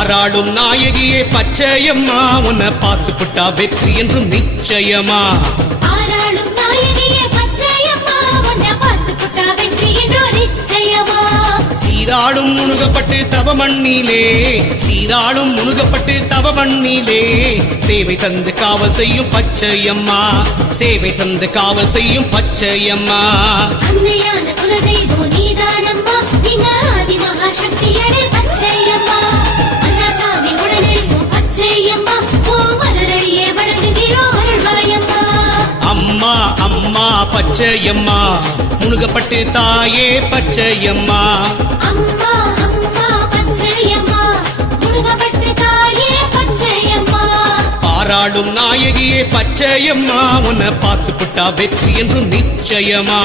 பாராளும் நாயகியே பச்சையம்மா உன்னை பார்த்து புட்டா வெற்றி என்றும் நிச்சயமா. பாராளும் நாயகியே பச்சையம்மா உன்னை பார்த்து புட்டா வெற்றி என்றும் நிச்சயமா. சீராடும் முனுகப்பட்டு தவமண்ணிலே சீராடும் முனுகப்பட்டு தவமண்ணிலே சேவை தந்து காவல் செய்யும் பச்சையம்மா சேவை தந்து காவல் செய்யும் பச்சையம்மா. அன்னையான குலதெய்வம் நீதானம்மா இங்க ஆதி மகாசக்தியடே பச்சையம்மா. அண்ணாசாமி உடனெழுவோம் பச்சையம்மா ஓ மலரடியே வணங்குகிறோம் அருள்வாயம்மா. அம்மா அம்மா பச்சையம்மா முனுகப்பட்டு தாயே பச்சையம்மா. அம்மா அம்மா பச்சையம்மா முருகப்பட்டு தாயே பச்சையம்மா. பாராளும் நாயகியே பச்சையம்மா உன்னை பார்த்து புட்டா வெற்றி என்றும் நிச்சயமா.